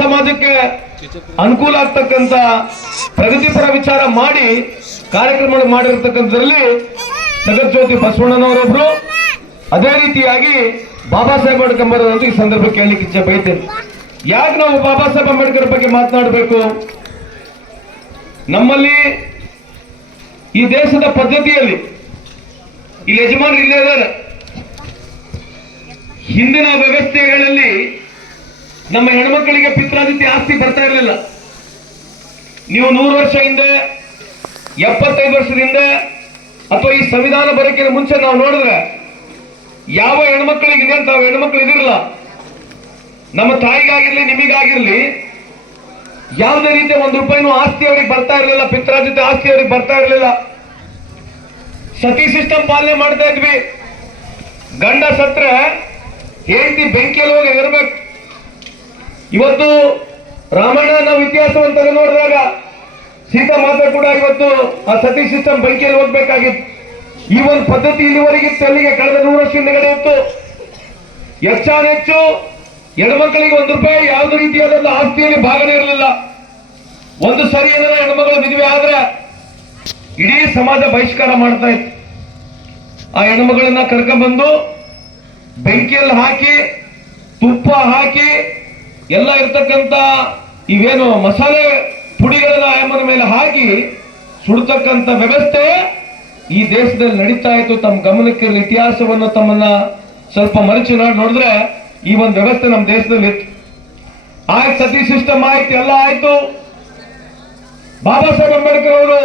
ಸಮಾಜಕ್ಕೆ ಅನುಕೂಲ ಆಗ್ತಕ್ಕಂತ ಪ್ರಗತಿಪರ ವಿಚಾರ ಮಾಡಿ ಕಾರ್ಯಕ್ರಮ ಮಾಡಿರ್ತಕ್ಕಂಥದ್ರಲ್ಲಿ ಜಗಜ್ಯೋತಿ ಬಸವಣ್ಣನವರೊಬ್ರು. ಅದೇ ರೀತಿಯಾಗಿ ಬಾಬಾ ಸಾಹೇಬ್ ಅಂಬೇಡ್ಕರ್ ಈ ಸಂದರ್ಭ ಕೇಳಲಿಕ್ಕೆ ಇಚ್ಛೆ ಬಯತೇನೆ. ಯಾಕೆ ನಾವು ಬಾಬಾ ಸಾಹೇಬ್ ಅಂಬೇಡ್ಕರ್ ಬಗ್ಗೆ ಮಾತನಾಡಬೇಕು? ನಮ್ಮಲ್ಲಿ ಈ ದೇಶದ ಪದ್ಧತಿಯಲ್ಲಿ ಇಲ್ಲಿ ಯಜಮಾನರು ಇಲ್ಲೇ ಇದ್ದಾರೆ. ಹಿಂದಿನ ವ್ಯವಸ್ಥೆಗಳಲ್ಲಿ ನಮ್ಮ ಹೆಣ್ಮಕ್ಕಳಿಗೆ ಪಿತ್ರಾದಿತ್ಯ ಆಸ್ತಿ ಬರ್ತಾ ಇರಲಿಲ್ಲ. ನೀವು ನೂರು ವರ್ಷ ಹಿಂದೆ, ಎಪ್ಪತ್ತೈದು ವರ್ಷದಿಂದ ಅಥವಾ ಈ ಸಂವಿಧಾನ ಬರಕಿನ ಮುಂಚೆ ನಾವು ನೋಡಿದ್ರೆ, ಯಾವ ಹೆಣ್ಮಕ್ಕಳಿಗೆ ಇದೆ ತಾವು ಹೆಣ್ಮಕ್ಳು ಇದಿರಲ್ಲ ನಮ್ಮ ತಾಯಿಗಾಗಿರ್ಲಿ, ನಿಮಗಾಗಿರ್ಲಿ, ಯಾವುದೇ ರೀತಿಯ ಒಂದು ರೂಪಾಯಿನೂ ಆಸ್ತಿ ಅವ್ರಿಗೆ ಬರ್ತಾ ಇರಲಿಲ್ಲ, ಪಿತ್ರಾದಿತ್ಯ ಆಸ್ತಿ ಅವ್ರಿಗೆ ಬರ್ತಾ ಇರಲಿಲ್ಲ. ಸತಿ ಸಿಸ್ಟಮ್ ಪಾಲನೆ ಮಾಡ್ತಾ ಇದ್ವಿ. ಗಂಡ ಸತ್ರ ಹೆಂಡತಿ ಬೆಂಕಿಯಲ್ಲಿ ಹೋಗಿ ಇರಬೇಕು. ಇವತ್ತು ರಾಮಾಯಣ ನಾವು ಇತಿಹಾಸವನ್ನು ತೆಗೆದು ನೋಡಿದಾಗ ಸೀತಾ ಮಾತೆ ಕೂಡ ಇವತ್ತು ಆ ಸತಿ ಸಿಸ್ಟಮ್ ಬೆಂಕಿಯಲ್ಲಿ ಹೋಗ್ಬೇಕಾಗಿತ್ತು. ಈ ಒಂದು ಪದ್ಧತಿ ಇಲ್ಲಿವರೆಗೆ ಅಲ್ಲಿಗೆ ಕಳೆದ ನೂರು ವರ್ಷ ಹಿಂದೆಗಡೆ ಇತ್ತು. ಹೆಚ್ಚಾನೆಚ್ಚು ಹೆಣ್ಮಕ್ಕಳಿಗೆ ಒಂದು ರೂಪಾಯಿ ಯಾವುದೇ ರೀತಿಯಾದಂತ ಆಸ್ತಿಯಲ್ಲಿ ಭಾಗನೇ ಇರಲಿಲ್ಲ. ಒಂದು ಸರಿ ಏನಾರ ಹೆಣ್ಮಗಳು ಮದುವೆ ಆದ್ರೆ ಇಡೀ ಸಮಾಜ ಬಹಿಷ್ಕಾರ ಮಾಡ್ತಾ ಇತ್ತು. ಆ ಹೆಣ್ಮಗಳನ್ನ ಕರ್ಕೊಂಡ್ಬಂದು ಬೆಂಕಿಯಲ್ಲಿ ಹಾಕಿ, ತುಪ್ಪ ಹಾಕಿ ಎಲ್ಲ ಇರ್ತಕ್ಕಂಥ ಇವೇನು ಮಸಾಲೆ ಪುಡಿಗಳನ್ನ ಆಯಮ್ಮನ ಮೇಲೆ ಹಾಕಿ ಸುಡ್ತಕ್ಕಂಥ ವ್ಯವಸ್ಥೆ ಈ ದೇಶದಲ್ಲಿ ನಡೀತಾ ಇತ್ತು. ತಮ್ಮ ಗಮನಕ್ಕೆ ಇತಿಹಾಸವನ್ನು ತಮ್ಮನ್ನ ಸ್ವಲ್ಪ ಮರಚಿ ನೋಡಿ ನೋಡಿದ್ರೆ ಈ ಒಂದು ವ್ಯವಸ್ಥೆ ನಮ್ಮ ದೇಶದಲ್ಲಿ ಇತ್ತು. ಆಯ್ತು ಸತಿ ಸಿಸ್ಟಮ್ ಆಯ್ತು, ಎಲ್ಲ ಆಯ್ತು. ಬಾಬಾ ಸಾಹೇಬ್ ಅಂಬೇಡ್ಕರ್ ಅವರು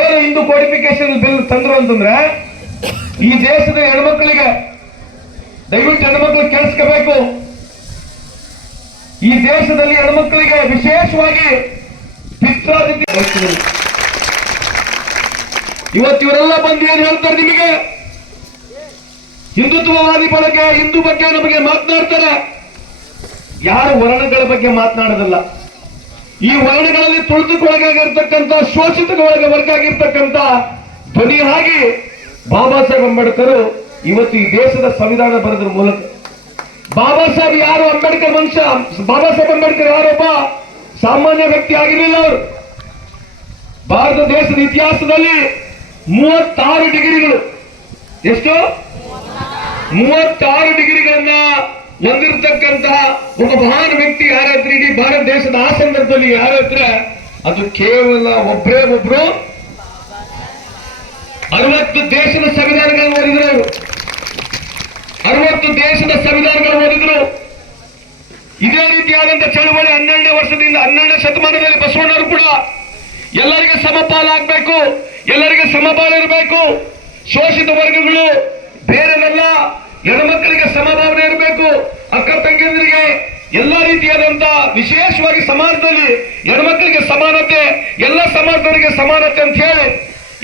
ಏನು ಹಿಂದೂ ಕೋಡಿಫಿಕೇಶನ್ ಬಿಲ್ ತಂದ್ರು ಅಂತಂದ್ರೆ, ಈ ದೇಶದ ಹೆಣ್ಮಕ್ಳಿಗೆ ದಯವಿಟ್ಟು ಹೆಣ್ಮಕ್ಳು ಕೇಳಿಸ್ಕೋಬೇಕು. ಈ ದೇಶದಲ್ಲಿ ಹೆಣ್ಮಕ್ಕಳಿಗೆ ವಿಶೇಷವಾಗಿ. ಇವತ್ತು ಇವರೆಲ್ಲ ಬಂದು ಏನು ಹೇಳ್ತಾರೆ ನಿಮಗೆ? ಹಿಂದುತ್ವವಾದಿ ಬಳಕೆ ಹಿಂದೂ ಬಗ್ಗೆ ನಮಗೆ ಮಾತನಾಡ್ತಾರೆ. ಯಾರು ವರ್ಣಗಳ ಬಗ್ಗೆ ಮಾತನಾಡೋದಿಲ್ಲ. ಈ ವರ್ಣಗಳಲ್ಲಿ ತುಳಿದುಕೊಳಗಾಗಿರ್ತಕ್ಕಂಥ ಶೋಷಿತಗೊಳಗೆ ವರ್ಗಾಗಿರ್ತಕ್ಕಂಥ ಧ್ವನಿ ಧ್ವನಿಯಾಗಿ ಬಾಬಾ ಸಾಹೇಬ್ ಅಂಬೇಡ್ಕರ್ ಇವತ್ತು ಈ ದೇಶದ ಸಂವಿಧಾನ ಬರೆದ್ರ ಮೂಲಕ ಬಾಬಾ ಸಾಹೇಬ್ ಯಾರು? ಅಂಬೇಡ್ಕರ್ ಮನುಷ್ಯ ಬಾಬಾ ಸಾಹೇಬ್ ಅಂಬೇಡ್ಕರ್ ಯಾರೊಬ್ಬ ಸಾಮಾನ್ಯ ವ್ಯಕ್ತಿ ಆಗಿರಲಿಲ್ಲ ಅವರು. ಭಾರತ ದೇಶದ ಇತಿಹಾಸದಲ್ಲಿ ಮೂವತ್ತಾರು ಡಿಗ್ರಿಗಳು. ಎಷ್ಟು? ಮೂವತ್ತಾರು ಡಿಗ್ರಿಗಳನ್ನ ಹೊಂದಿರತಕ್ಕಂತಹ ಒಬ್ಬ ಮಹಾನ್ ವ್ಯಕ್ತಿ ಯಾರತ್ರ ಇಡೀ ಭಾರತ ದೇಶದ ಆ ಸಂದರ್ಭದಲ್ಲಿ ಯಾರತ್ರ ಅದು ಕೇವಲ ಒಬ್ಬರೇ ಒಬ್ರು ಅರವತ್ತು ದೇಶದ ಸಂವಿಧಾನಗಳನ್ನು ಓದಿದ್ರು ಅರವತ್ತು ದೇಶದ ಸಂವಿಧಾನಗಳು ಓದಿದ್ರು ಇದೇ ರೀತಿಯಾದಂತಹ ಚಳವಳಿ ಹನ್ನೆರಡನೇ ವರ್ಷದಿಂದ ಹನ್ನೆರಡನೇ ಶತಮಾನದಲ್ಲಿ ಬಸವಣ್ಣವರು ಕೂಡ ಎಲ್ಲರಿಗೆ ಸಮಪಾಲಾಗಬೇಕು, ಎಲ್ಲರಿಗೆ ಸಮಪಾಲ ಇರಬೇಕು. ಶೋಷಿತ ವರ್ಗಗಳು ಬೇರೆಲ್ಲ ಹೆಣ್ಮಕ್ಕಳಿಗೆ ಸಮಭಾವನೆ ಇರಬೇಕು. ಅಕ್ಕ ತಂಗಿಯರಿಗೆ ಎಲ್ಲ ರೀತಿಯಾದಂತ ವಿಶೇಷವಾಗಿ ಸಮಾಜದಲ್ಲಿ ಹೆಣ್ಮಕ್ಕಳಿಗೆ ಸಮಾನತೆ, ಎಲ್ಲ ಸಮಾಜದವರಿಗೆ ಸಮಾನತೆ ಅಂತ ಹೇಳಿ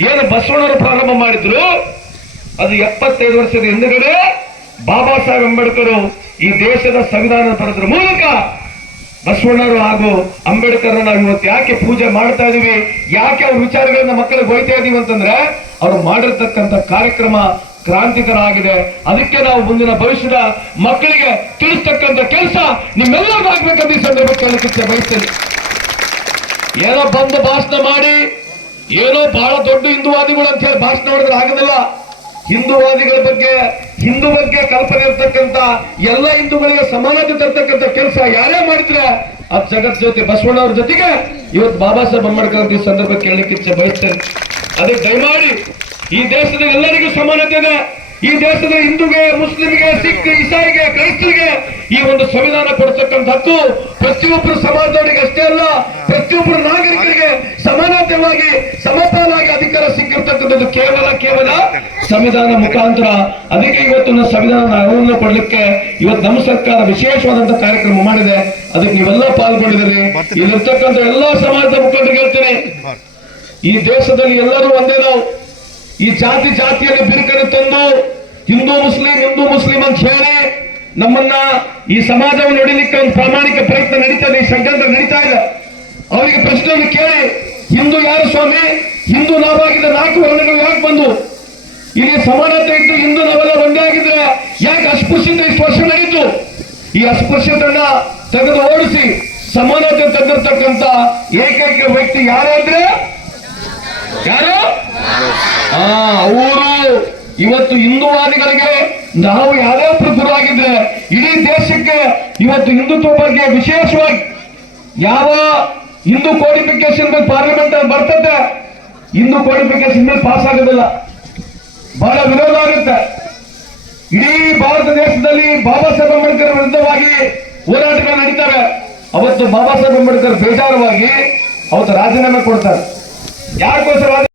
ಏನು ಬಸವಣ್ಣರು ಪ್ರಾರಂಭ ಮಾಡಿದ್ರು. ಅದು ಎಪ್ಪತ್ತೈದು ವರ್ಷದ ಹಿಂದುಗಡೆ ಬಾಬಾ ಸಾಹೇಬ್ ಅಂಬೇಡ್ಕರ್ ಈ ದೇಶದ ಸಂವಿಧಾನ ಬರೆದ್ರ ಮೂಲಕ ಬಸವಣ್ಣರು ಹಾಗೂ ಅಂಬೇಡ್ಕರ್ ನಾವು ಇವತ್ತು ಯಾಕೆ ಪೂಜೆ ಮಾಡ್ತಾ ಇದೀವಿ? ಯಾಕೆ ಅವ್ರ ವಿಚಾರಗಳನ್ನ ಮಕ್ಕಳಿಗೆ ಹೋಯ್ತಾ ಇದೀವಿ ಅಂತಂದ್ರೆ ಅವ್ರು ಮಾಡಿರ್ತಕ್ಕಂಥ ಕಾರ್ಯಕ್ರಮ ಕ್ರಾಂತಿಕರ ಆಗಿದೆ ಅದಕ್ಕೆ ನಾವು ಮುಂದಿನ ಭವಿಷ್ಯದ ಮಕ್ಕಳಿಗೆ ತಿಳಿಸ್ತಕ್ಕಂತ ಕೆಲಸ ನಿಮ್ಮೆಲ್ಲರೂ ಆಗ್ಬೇಕಂತ ಈ ಸಂದರ್ಭ ಕೇಳಲಿಕ್ಕೆ ಬಯಸ್ತೇನೆ. ಏನೋ ಬಂದು ಭಾಷಣ ಮಾಡಿ, ಏನೋ ಬಹಳ ದೊಡ್ಡ ಹಿಂದೂವಾದಿಗಳು ಅಂತ ಹೇಳಿ ಭಾಷಣ ಮಾಡಿದ್ರೆ ಆಗೋದಿಲ್ಲ ಹಿಂದೂವಾದಿಗಳ ಬಗ್ಗೆ ಹಿಂದೂ ಬಗ್ಗೆ ಕಲ್ಪನೆ ಇರ್ತಕ್ಕಂಥ ಎಲ್ಲ ಹಿಂದೂಗಳಿಗೆ ಸಮಾನತೆ ತರ್ತಕ್ಕಂಥ ಕೆಲಸ ಯಾರೇ ಮಾಡಿದ್ರೆ ಆ ಜಗತ್ ಜೊತೆ ಬಸವಣ್ಣವ್ರ ಜೊತೆಗೆ ಇವತ್ತು ಬಾಬಾ ಸಾಹೇಬ್ ಅಂಬೇಡ್ಕರ್ ಈ ಸಂದರ್ಭ ಕೇಳಲಿಕ್ಕೆ ಬಯಸ್ತೇನೆ. ಅದಕ್ಕೆ ದಯಮಾಡಿ ಈ ದೇಶದ ಎಲ್ಲರಿಗೂ ಸಮಾನತೆ ಇದೆ. ಈ ದೇಶದ ಹಿಂದೂಗೆ, ಮುಸ್ಲಿಮ್ಗೆ ಸಿಖ್ ಇಸಾಯಿಗೆ, ಕ್ರೈಸ್ತರಿಗೆ ಈ ಒಂದು ಸಂವಿಧಾನ ಕೊಡ್ತಕ್ಕಂಥದ್ದು ಪ್ರತಿಯೊಬ್ಬರು ಸಮಾಜದವರಿಗೆ ಅಷ್ಟೇ ಅಲ್ಲ, ಪ್ರತಿಯೊಬ್ಬರು ನಾಗರಿಕರಿಗೆ ಸಮಾನತೆವಾಗಿ, ಸಮಪಾಲಾಗಿ ಅಧಿಕಾರ ಸಿಕ್ಕಿರ್ತಕ್ಕಂಥದ್ದು ಕೇವಲ ಕೇವಲ ಸಂವಿಧಾನ ಮುಖಾಂತರ ಅದಕ್ಕೆ ಇವತ್ತು ಸಂವಿಧಾನ ಅರಿವನ್ನು ಕೊಡ್ಲಿಕ್ಕೆ ಇವತ್ತು ನಮ್ಮ ಸರ್ಕಾರ ವಿಶೇಷವಾದಂತಹ ಕಾರ್ಯಕ್ರಮ ಮಾಡಿದೆ. ಅದಕ್ಕೆ ನೀವೆಲ್ಲ ಪಾಲ್ಗೊಂಡಿದ್ದೀರಿ. ಇಲ್ಲಿರ್ತಕ್ಕಂಥ ಎಲ್ಲಾ ಸಮಾಜದ ಮುಖಂಡರು ಹೇಳ್ತೀನಿ. ಈ ದೇಶದಲ್ಲಿ ಎಲ್ಲರೂ ಒಂದೇ ನಾವು. ಈ ಜಾತಿ ಜಾತಿಯಲ್ಲಿ ಬಿರುಕನ್ನು ತಂದು ಹಿಂದೂ ಮುಸ್ಲಿಂ ಹಿಂದೂ ಮುಸ್ಲಿಂ ಅಂತ ಹೇಳಿ ನಮ್ಮನ್ನ ಈ ಸಮಾಜವನ್ನು ಹೊಡಿಲಿಕ್ಕೆ ಒಂದು ಪ್ರಾಮಾಣಿಕ ಪ್ರಯತ್ನ ನಡೀತಾ ಇದೆ. ಈ ಷಡ್ಯಂತ್ರ ನಡೀತಾ ಇದೆ. ಅವರಿಗೆ ಪ್ರಶ್ನೆಯನ್ನು ಕೇಳಿ ಹಿಂದೂ ಯಾರು ಸ್ವಾಮಿ? ಹಿಂದೂ ನಾವಾಗಿದ್ದ ನಾಲ್ಕು ವರ್ಣಗಳು ಯಾಕೆ ಬಂದು? ಇಲ್ಲಿ ಸಮಾನತೆ ಇತ್ತು ಹಿಂದೂ ನಾವೆಲ್ಲ ಒಂದೇ ಆಗಿದ್ರೆ ಯಾಕೆ ಅಸ್ಪೃಶ್ಯತೆ ಇಷ್ಟು ವರ್ಷ ನಡೀತು ಈ ಅಸ್ಪೃಶ್ಯತನ್ನ ತೆಗೆದು ಓಡಿಸಿ ಸಮಾನತೆ ತಂದಿರತಕ್ಕಂತ ಏಕೈಕ ವ್ಯಕ್ತಿ ಯಾರಾದ್ರೆ ಯಾರು? ಆ, ಅವರು. ಇವತ್ತು ಹಿಂದೂವಾದಿಗಳಿಗೆ ನಾವು ಯಾವ್ಯಾವ ಆಗಿದ್ರೆ ಇಡೀ ದೇಶಕ್ಕೆ ಇವತ್ತು ಹಿಂದುತ್ವ ಬಗ್ಗೆ ವಿಶೇಷವಾಗಿ ಯಾವ ಹಿಂದೂ ಕೋಡಿಫಿಕೇಶನ್ ಪಾರ್ಲಿಮೆಂಟ್ ಬರ್ತದೆ, ಹಿಂದೂ ಕೋಡಿಫಿಕೇಶನ್ ಪಾಸ್ ಆಗೋದಿಲ್ಲ. ಬಹಳ ವಿರೋಧ ಆಗುತ್ತೆ. ಇಡೀ ಭಾರತ ದೇಶದಲ್ಲಿ ಬಾಬಾ ಸಾಹೇಬ್ ಅಂಬೇಡ್ಕರ್ ವಿರುದ್ಧವಾಗಿ ಹೋರಾಟಗಳು ನಡೀತವೆ. ಅವತ್ತು ಬಾಬಾ ಸಾಹೇಬ್ ಅಂಬೇಡ್ಕರ್ ಬೇಜಾರವಾಗಿ ಅವತ್ತು ರಾಜೀನಾಮೆ ಕೊಡ್ತಾರೆ. ಯಾರಿಗೋಸ್ಕರ